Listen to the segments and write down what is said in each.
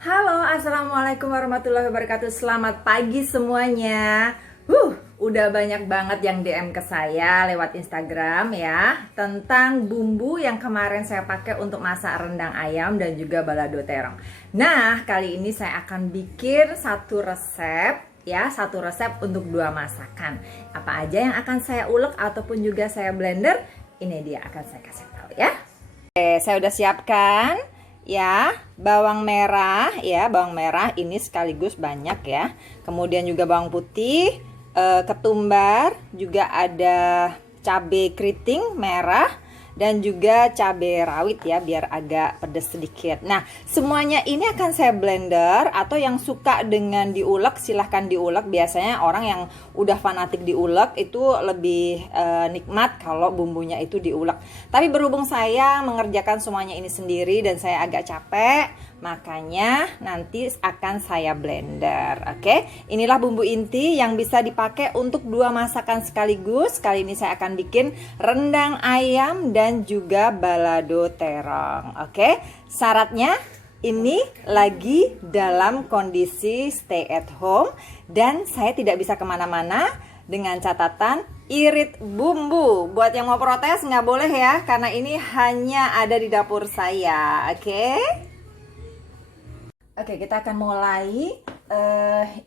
Halo, assalamualaikum warahmatullahi wabarakatuh. Selamat pagi semuanya. Udah banyak banget yang DM ke saya lewat Instagram ya tentang bumbu yang kemarin saya pakai untuk masak rendang ayam dan juga balado terong. Nah, kali ini saya akan bikin satu resep ya, satu resep untuk dua masakan. Apa aja yang akan saya ulek ataupun juga saya blender? Ini dia akan saya kasih tahu ya. Oke, saya udah siapkan ya bawang merah ya, bawang merah ini sekaligus banyak ya, kemudian juga bawang putih, ketumbar, juga ada cabai keriting merah dan juga cabai rawit ya biar agak pedas sedikit. Nah, semuanya ini akan saya blender, atau yang suka dengan diulek silahkan diulek. Biasanya orang yang udah fanatik diulek itu lebih nikmat kalau bumbunya itu diulek. Tapi berhubung saya mengerjakan semuanya ini sendiri dan saya agak capek, makanya nanti akan saya blender. Oke, inilah bumbu inti yang bisa dipakai untuk dua masakan sekaligus. Kali ini saya akan bikin rendang ayam dan juga balado terong. Oke, syaratnya ini lagi dalam kondisi stay at home dan saya tidak bisa kemana-mana, dengan catatan irit bumbu. Buat yang mau protes nggak boleh ya, karena ini hanya ada di dapur saya. Oke, kita akan mulai.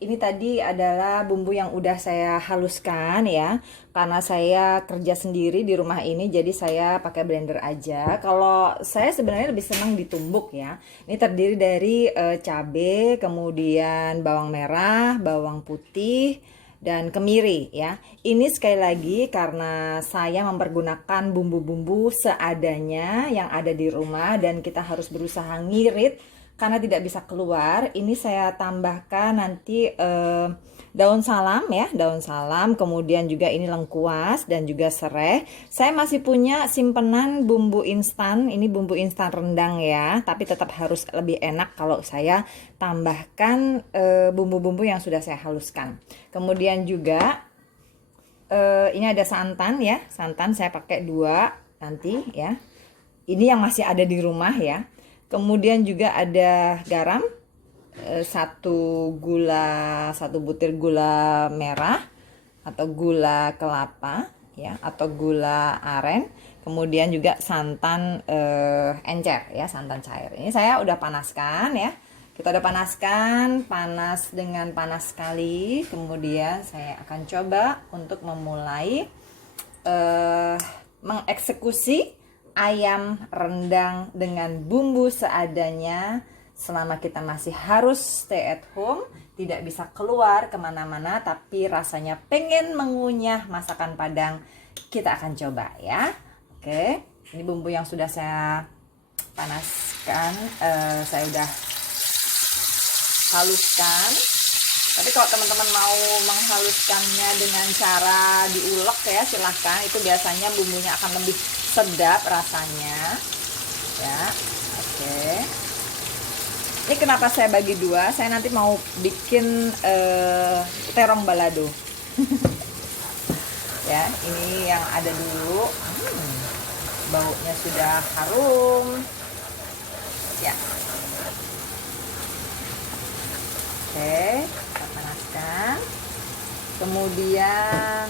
Ini tadi adalah bumbu yang udah saya haluskan ya. Karena saya kerja sendiri di rumah ini, jadi saya pakai blender aja. Kalau saya sebenarnya lebih senang ditumbuk ya. Ini terdiri dari cabai, kemudian bawang merah, bawang putih, dan kemiri ya. Ini sekali lagi karena saya mempergunakan bumbu-bumbu seadanya yang ada di rumah dan kita harus berusaha ngirit karena tidak bisa keluar. Ini saya tambahkan nanti daun salam ya, daun salam, kemudian juga ini lengkuas dan juga serai. Saya masih punya simpenan bumbu instan, ini bumbu instan rendang ya, tapi tetap harus lebih enak kalau saya tambahkan bumbu-bumbu yang sudah saya haluskan. Kemudian juga ini ada santan ya, santan saya pakai 2 nanti ya. Ini yang masih ada di rumah ya. Kemudian juga ada garam, 1 butir gula merah atau gula kelapa ya, atau gula aren. Kemudian juga santan encer ya, santan cair. Ini saya udah panaskan ya. Kita udah panaskan, panas dengan panas sekali. Kemudian saya akan coba untuk memulai mengeksekusi ayam rendang dengan bumbu seadanya selama kita masih harus stay at home, tidak bisa keluar kemana-mana, tapi rasanya pengen mengunyah masakan Padang. Kita akan coba ya. Oke, ini bumbu yang sudah saya panaskan, saya udah haluskan. Tapi kalau teman-teman mau menghaluskannya dengan cara diulek ya silahkan, itu biasanya bumbunya akan lebih sedap rasanya ya. Oke, ini kenapa saya bagi 2, saya nanti mau bikin terong balado ya. Ini yang ada dulu. Baunya sudah harum ya. Oke, kita panaskan. Kemudian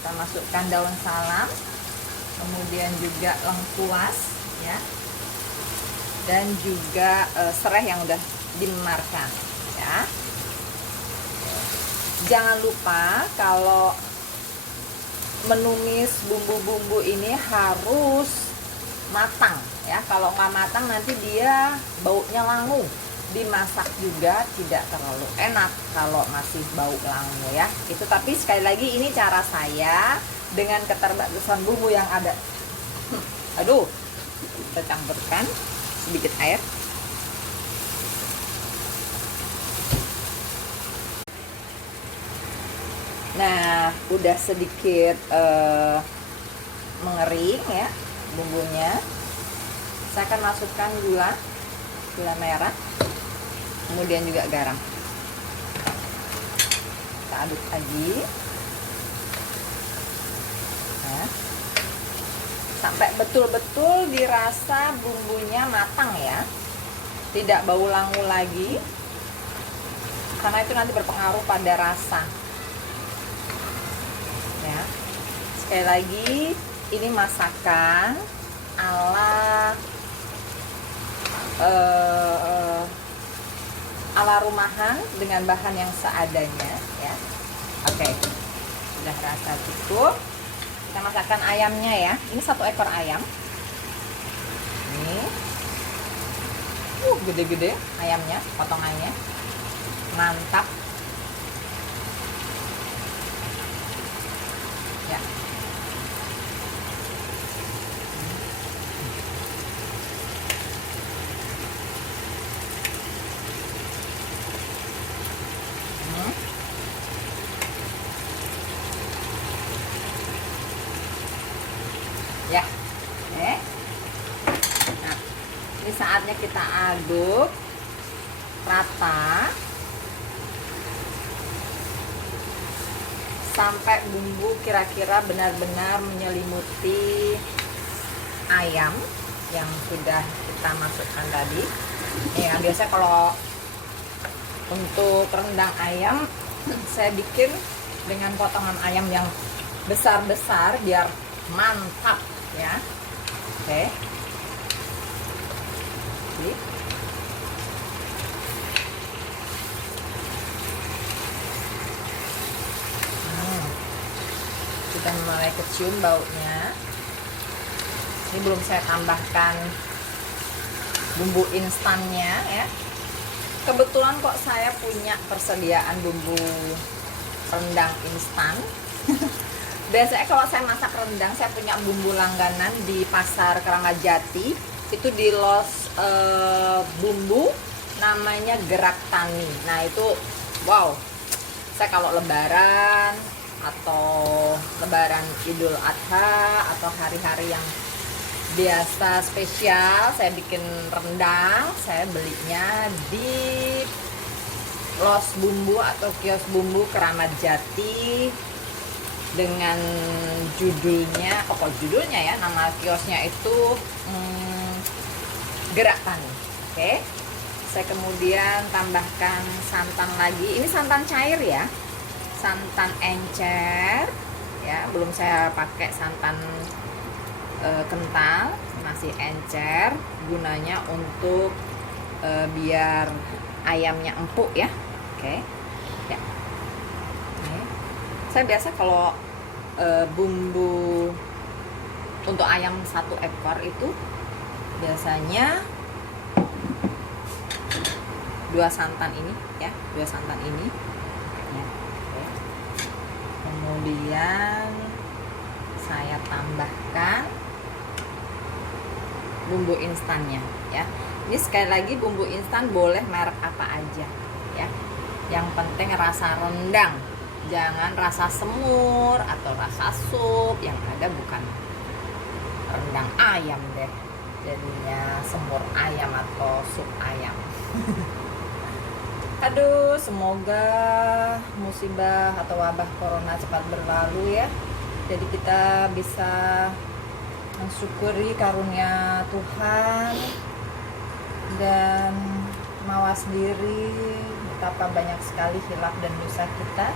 kita masukkan daun salam, kemudian juga lengkuas ya, dan juga serai yang udah dimemarkan ya. Jangan lupa kalau menumis bumbu-bumbu ini harus matang ya. Kalau nggak matang nanti dia baunya langu. Dimasak juga tidak terlalu enak kalau masih bau langu ya. Itu, tapi sekali lagi ini cara saya dengan keterbatasan bumbu yang ada. Aduh, kita campurkan sedikit air. Nah, udah sedikit mengering ya bumbunya. Saya akan masukkan gula merah, kemudian juga garam. Kita aduk lagi ya, sampai betul-betul dirasa bumbunya matang ya. tidak bau langu lagi, karena itu nanti berpengaruh pada rasa ya. Sekali lagi, ini masakan ala ala rumahan dengan bahan yang seadanya ya. Oke, sudah rasa cukup. Kita masakkan ayamnya ya. Ini 1 ekor ayam. Ini gede-gede ayamnya, potongannya mantap ya. Ya, nah ini saatnya kita aduk rata sampai bumbu kira-kira benar-benar menyelimuti ayam yang sudah kita masukkan tadi ya. Biasanya kalau untuk rendang ayam saya bikin dengan potongan ayam yang besar-besar biar mantap ya. Oke. Sudah mulai kecium baunya. Ini belum saya tambahkan bumbu instannya ya. Kebetulan kok saya punya persediaan bumbu rendang instan. Biasanya kalau saya masak rendang, saya punya bumbu langganan di pasar Kramajati. Itu di los bumbu namanya Gerak Tani. Nah itu wow, saya kalau lebaran atau lebaran Idul Adha atau hari-hari yang biasa spesial, saya bikin rendang, saya belinya di los bumbu atau kios bumbu Keramat Jati dengan judulnya, judulnya ya, nama kiosnya itu Gerak Tani. Oke. Saya kemudian tambahkan santan lagi. Ini santan cair ya, santan encer ya, belum saya pakai santan kental, masih encer, gunanya untuk biar ayamnya empuk ya. Oke ya. Saya biasa kalau bumbu untuk ayam 1 ekor itu biasanya 2 santan ini ya, 2 santan ini ya. Oke. Kemudian saya tambahkan bumbu instannya ya. Ini sekali lagi bumbu instan boleh merek apa aja ya, yang penting rasa rendang, jangan rasa semur atau rasa sup, yang ada bukan rendang ayam deh, jadinya semur ayam atau sup ayam. Aduh, semoga musibah atau wabah corona cepat berlalu ya, jadi kita bisa mensyukuri karunia Tuhan dan mawas diri betapa banyak sekali hilaf dan dosa kita,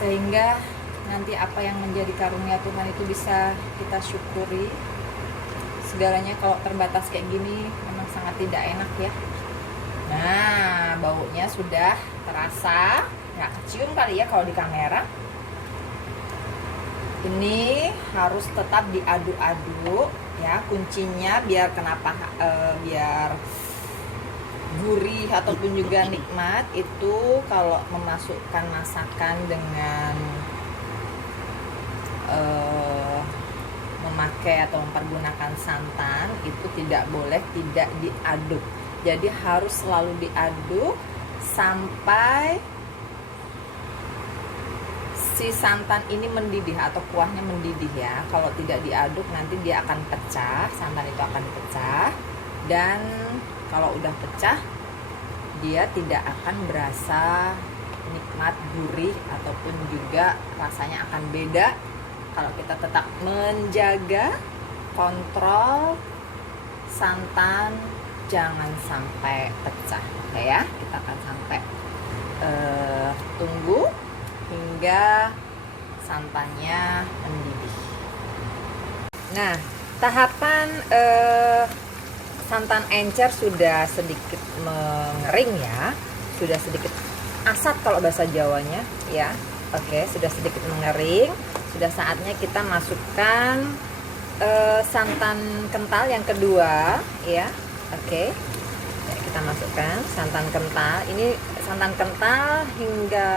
sehingga nanti apa yang menjadi karunia Tuhan itu bisa kita syukuri. Segalanya kalau terbatas kayak gini memang sangat tidak enak ya. Nah, baunya sudah terasa, nggak kecium kali ya kalau di kamera. Ini harus tetap diaduk-aduk ya, kuncinya biar biar gurih ataupun juga nikmat itu kalau memasukkan masakan dengan memakai atau mempergunakan santan itu tidak boleh tidak diaduk. Jadi harus selalu diaduk sampai si santan ini mendidih atau kuahnya mendidih ya. Kalau tidak diaduk nanti dia akan pecah, santan itu akan pecah, dan kalau udah pecah dia tidak akan berasa nikmat, gurih, ataupun juga rasanya akan beda kalau kita tetap menjaga kontrol santan jangan sampai pecah. Oke ya, kita akan sampai tunggu hingga santannya mendidih. Nah, tahapan santan encer sudah sedikit mengering ya, sudah sedikit asat kalau bahasa Jawanya ya. Oke, sudah sedikit mengering, sudah saatnya kita masukkan santan kental yang kedua ya. Oke, ya, kita masukkan santan kental. Ini santan kental hingga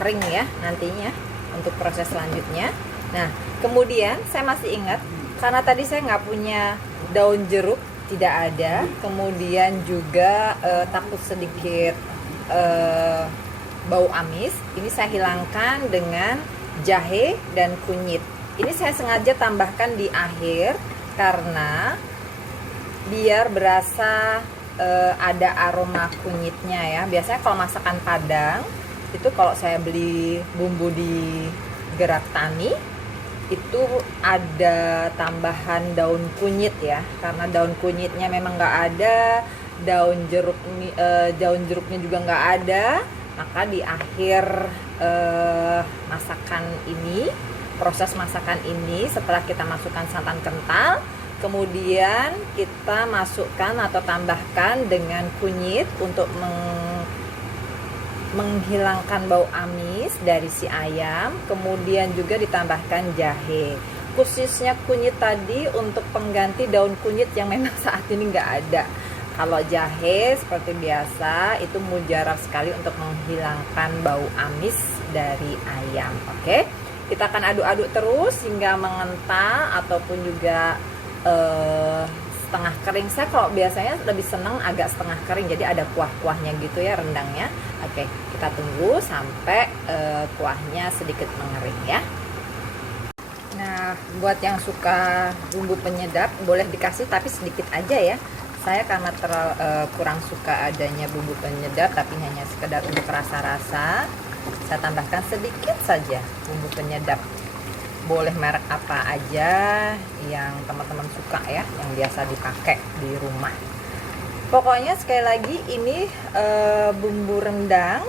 kering ya nantinya untuk proses selanjutnya. Nah, kemudian saya masih ingat karena tadi saya nggak punya daun jeruk, tidak ada. Kemudian juga takut sedikit bau amis. Ini saya hilangkan dengan jahe dan kunyit. Ini saya sengaja tambahkan di akhir karena biar berasa ada aroma kunyitnya ya. Biasanya kalau masakan Padang itu kalau saya beli bumbu di Gerak Tani itu ada tambahan daun kunyit ya, karena daun kunyitnya memang nggak ada, daun jeruknya juga nggak ada. Maka di akhir masakan ini, proses masakan ini, setelah kita masukkan santan kental, kemudian kita masukkan atau tambahkan dengan kunyit untuk menghilangkan bau amis dari si ayam. Kemudian juga ditambahkan jahe, khususnya kunyit tadi untuk pengganti daun kunyit yang memang saat ini nggak ada. Kalau jahe seperti biasa itu mujarab sekali untuk menghilangkan bau amis dari ayam. Oke, kita akan aduk-aduk terus hingga mengental ataupun juga setengah kering. Saya kalau biasanya lebih senang agak setengah kering, jadi ada kuah-kuahnya gitu ya rendangnya. Oke, kita tunggu sampai kuahnya sedikit mengering ya. Nah, buat yang suka bumbu penyedap boleh dikasih tapi sedikit aja ya. Saya karena kurang suka adanya bumbu penyedap, tapi hanya sekedar untuk rasa-rasa, saya tambahkan sedikit saja bumbu penyedap. Boleh merek apa aja yang teman-teman suka ya, yang biasa dipakai di rumah. Pokoknya sekali lagi ini bumbu rendang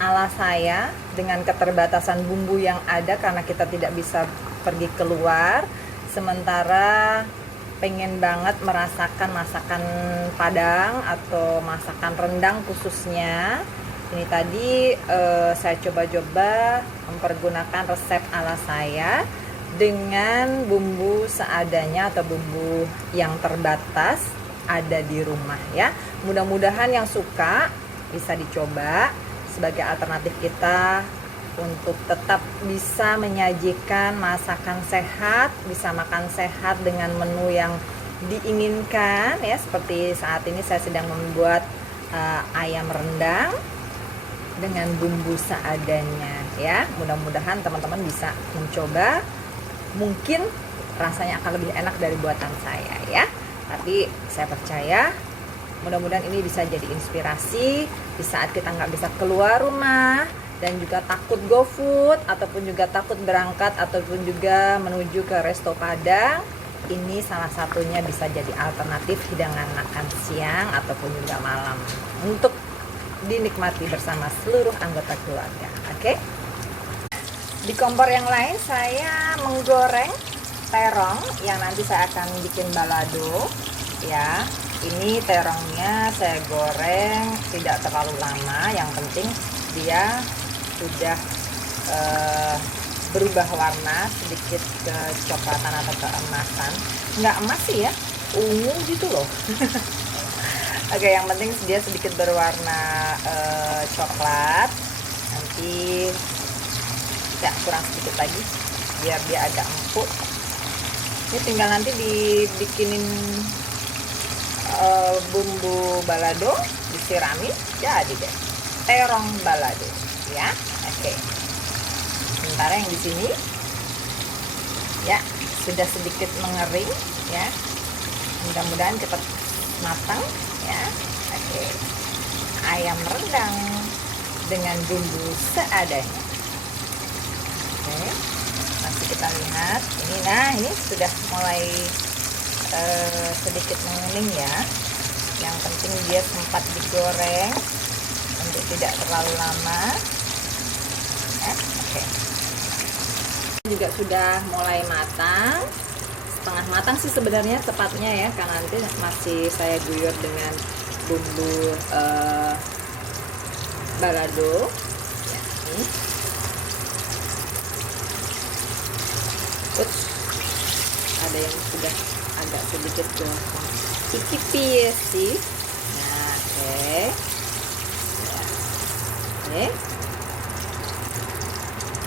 ala saya dengan keterbatasan bumbu yang ada karena kita tidak bisa pergi keluar. Sementara pengen banget merasakan masakan Padang atau masakan rendang khususnya. Ini tadi saya coba-coba mempergunakan resep ala saya dengan bumbu seadanya atau bumbu yang terbatas ada di rumah ya. Mudah-mudahan yang suka bisa dicoba sebagai alternatif kita untuk tetap bisa menyajikan masakan sehat, bisa makan sehat dengan menu yang diinginkan ya. Seperti saat ini saya sedang membuat ayam rendang dengan bumbu seadanya ya. Mudah-mudahan teman-teman bisa mencoba, mungkin rasanya akan lebih enak dari buatan saya ya. Tapi saya percaya mudah-mudahan ini bisa jadi inspirasi di saat kita nggak bisa keluar rumah dan juga takut GoFood ataupun juga takut berangkat ataupun juga menuju ke resto Padang. Ini salah satunya bisa jadi alternatif hidangan makan siang ataupun juga malam untuk dinikmati bersama seluruh anggota keluarga. Oke. Di kompor yang lain saya menggoreng terong yang nanti saya akan bikin balado ya. Ini terongnya saya goreng tidak terlalu lama, yang penting dia sudah berubah warna sedikit kecoklatan atau keemasan. Nggak emas sih ya, ungu gitu loh. Oke, yang penting dia sedikit berwarna coklat. Nanti ya kurang sedikit lagi biar dia agak empuk. Ini tinggal nanti dibikinin bumbu balado, disiramin, jadi deh terong balado ya. Oke. Sementara yang di sini ya sudah sedikit mengering ya. Mudah-mudahan cepat matang ya. Oke. Ayam rendang dengan bumbu seadanya. Oke. Masih kita lihat ini, nah ini sudah mulai sedikit menguning ya. Yang penting dia sempat digoreng untuk tidak terlalu lama. Oke. Juga sudah mulai matang, setengah matang sih sebenarnya tepatnya ya, karena nanti masih saya guyur dengan bumbu balado ya, ini. Ups, ada yang sudah agak sedikit gosong tipis sih. Nah, oke. Ya. Oke.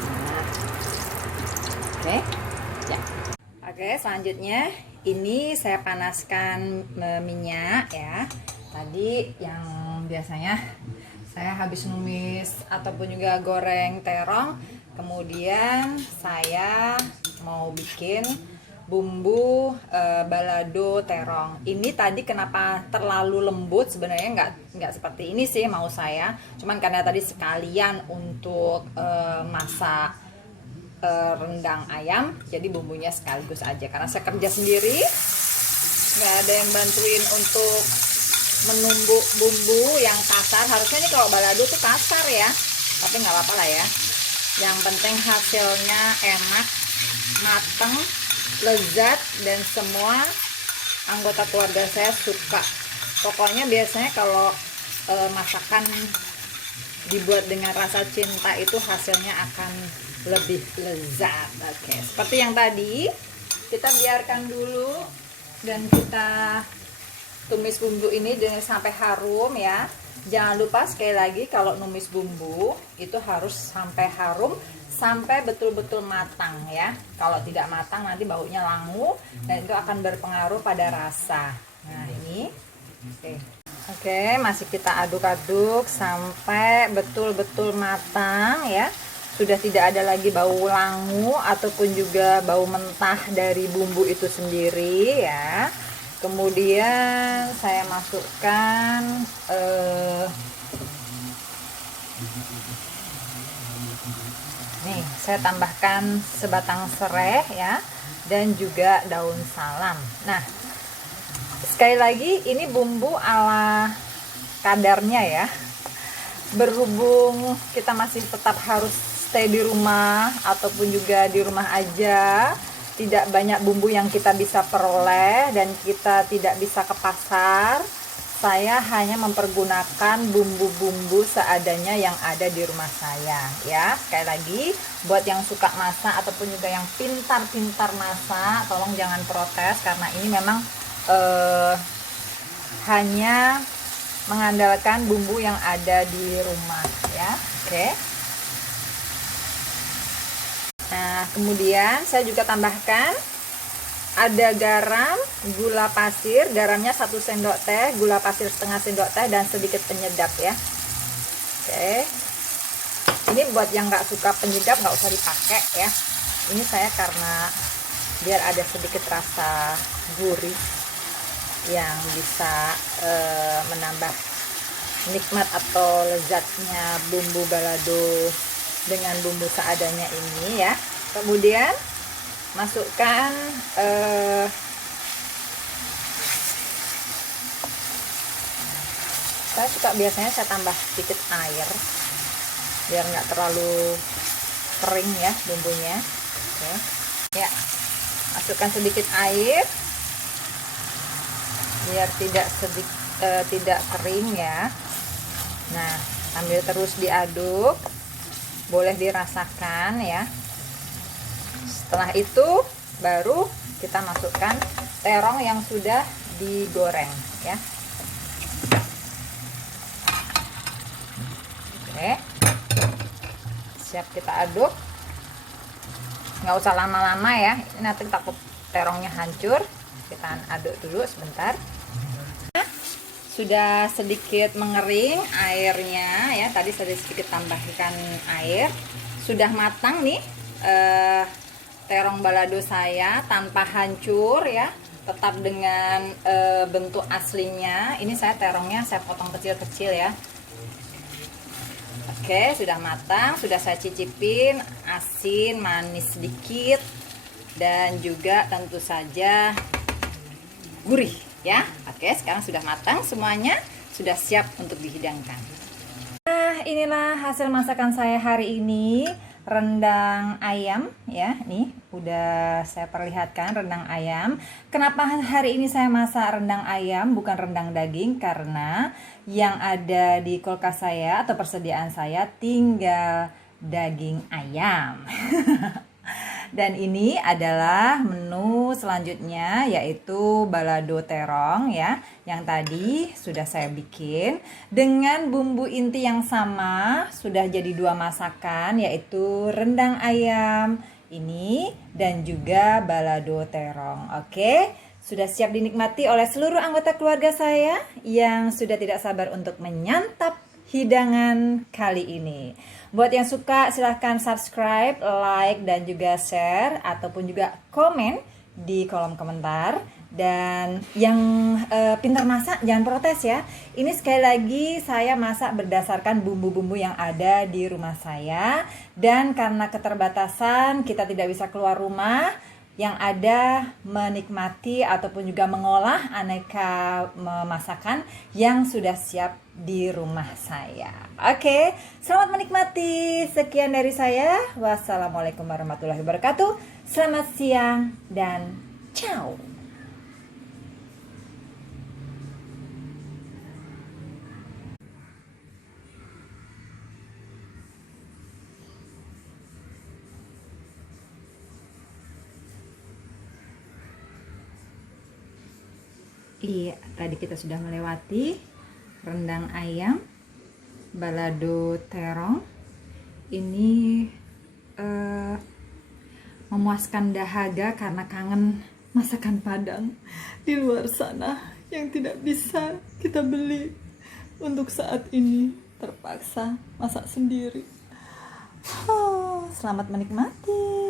Nah, oke. Ya. Oke, selanjutnya ini saya panaskan minyak ya. Tadi yang biasanya saya habis numis ataupun juga goreng terong, kemudian saya mau bikin bumbu balado terong. Ini tadi kenapa terlalu lembut, sebenarnya nggak seperti ini sih mau saya, cuman karena tadi sekalian untuk masak rendang ayam, jadi bumbunya sekaligus aja karena saya kerja sendiri, nggak ada yang bantuin untuk menumbuk bumbu yang kasar. Harusnya nih kalau balado tuh kasar ya, tapi nggak apa-apa lah ya, yang penting hasilnya enak, mateng, lezat, dan semua anggota keluarga saya suka. Pokoknya biasanya kalau masakan dibuat dengan rasa cinta itu hasilnya akan lebih lezat. Oke, seperti yang tadi kita biarkan dulu dan kita tumis bumbu ini dengan sampai harum ya. Jangan lupa sekali lagi kalau numis bumbu itu harus sampai harum, sampai betul-betul matang ya. Kalau tidak matang nanti baunya langu dan itu akan berpengaruh pada rasa. Nah, ini Oke, masih kita aduk-aduk sampai betul-betul matang ya. Sudah tidak ada lagi bau langu ataupun juga bau mentah dari bumbu itu sendiri ya. Kemudian saya masukkan nih, saya tambahkan sebatang serai ya, dan juga daun salam. Nah, sekali lagi ini bumbu ala kadarnya ya. Berhubung kita masih tetap harus stay di rumah ataupun juga di rumah aja, tidak banyak bumbu yang kita bisa peroleh dan kita tidak bisa ke pasar, saya hanya mempergunakan bumbu-bumbu seadanya yang ada di rumah saya ya. Sekali lagi, buat yang suka masak ataupun juga yang pintar-pintar masak, tolong jangan protes karena ini memang hanya mengandalkan bumbu yang ada di rumah ya. Oke. Nah, kemudian saya juga tambahkan ada garam, gula pasir, garamnya 1 sendok teh, gula pasir setengah sendok teh, dan sedikit penyedap ya. Oke, ini buat yang nggak suka penyedap nggak usah dipakai ya. Ini saya karena biar ada sedikit rasa gurih yang bisa menambah nikmat atau lezatnya bumbu balado dengan bumbu seadanya ini ya. Kemudian masukkan saya suka biasanya saya tambah sedikit air biar nggak terlalu kering ya bumbunya. Oke ya, masukkan sedikit air biar tidak kering ya. Nah, sambil terus diaduk, boleh dirasakan ya. Setelah itu baru kita masukkan terong yang sudah digoreng ya. Oke, siap kita aduk. Nggak usah lama-lama ya, ini nanti takut terongnya hancur. Kita aduk dulu sebentar. Sudah sedikit mengering airnya ya, tadi saya sedikit tambahkan air. Sudah matang nih terong balado saya tanpa hancur ya, tetap dengan bentuk aslinya. Ini saya terongnya saya potong kecil-kecil ya. Oke, sudah matang, sudah saya cicipin, asin, manis sedikit, dan juga tentu saja gurih ya. Oke, sekarang sudah matang semuanya, sudah siap untuk dihidangkan. Nah, inilah hasil masakan saya hari ini, rendang ayam ya. Nih, udah saya perlihatkan rendang ayam. Kenapa hari ini saya masak rendang ayam bukan rendang daging? Karena yang ada di kulkas saya atau persediaan saya tinggal daging ayam. Dan ini adalah menu selanjutnya, yaitu balado terong ya, yang tadi sudah saya bikin dengan bumbu inti yang sama. Sudah jadi 2 masakan, yaitu rendang ayam ini dan juga balado terong. Oke, sudah siap dinikmati oleh seluruh anggota keluarga saya yang sudah tidak sabar untuk menyantap hidangan kali ini. Buat yang suka silahkan subscribe, like, dan juga share ataupun juga komen di kolom komentar. Dan yang pintar masak jangan protes ya. Ini sekali lagi saya masak berdasarkan bumbu-bumbu yang ada di rumah saya. Dan karena keterbatasan kita tidak bisa keluar rumah, yang ada menikmati ataupun juga mengolah aneka masakan yang sudah siap di rumah saya. Oke, selamat menikmati. Sekian dari saya. Wassalamualaikum warahmatullahi wabarakatuh. Selamat siang dan ciao. Iya, tadi kita sudah melewati rendang ayam, balado terong. Ini memuaskan dahaga karena kangen masakan Padang di luar sana yang tidak bisa kita beli. Untuk saat ini terpaksa masak sendiri. Selamat menikmati.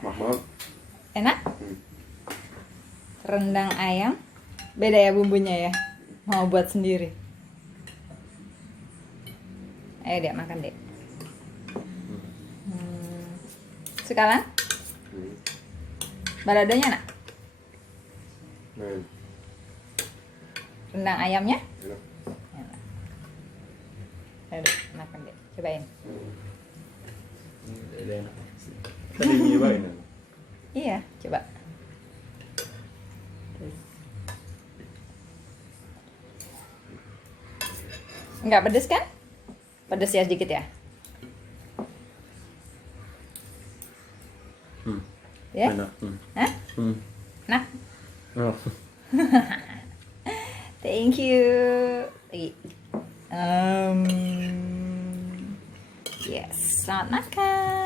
Mahal. Enak? Rendang ayam. Beda ya bumbunya ya. Mau buat sendiri. Ayo dek, makan dek. Sekarang baladonya nak? Rendang ayamnya? Enak. Ayo dek, makan dek. Cobain. Tadi nyobain ya? Iya, coba. Enggak pedes kan? Pedes ya sedikit ya? Ya? Enak. Hah? Nah, Oh. thank you. Yes, selamat makan.